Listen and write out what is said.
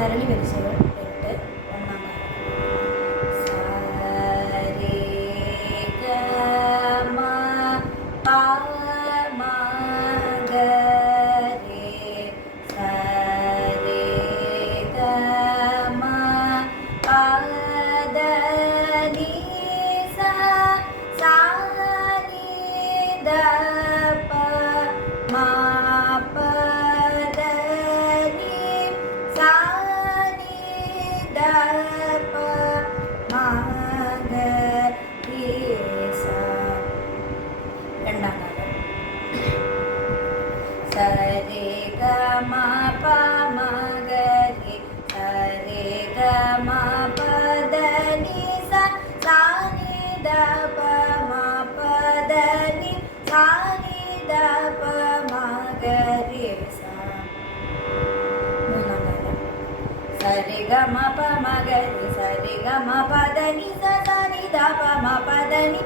സരണി വരിസകൾ 8 ഒന്നാം സരി ഗ മ പ മ ഗ രി സരി ഗ മ പ ധ നി സ സാ നി ധ പ മ പ ധ നി സാ നി ധ പ മ ഗ രി സ. മൂന്നാം കാലം സരി ഗ മ പ മ ഗ രി സരി ഗ മ പ ധ നി സ സാ നി ധ പ മ പ ധ നി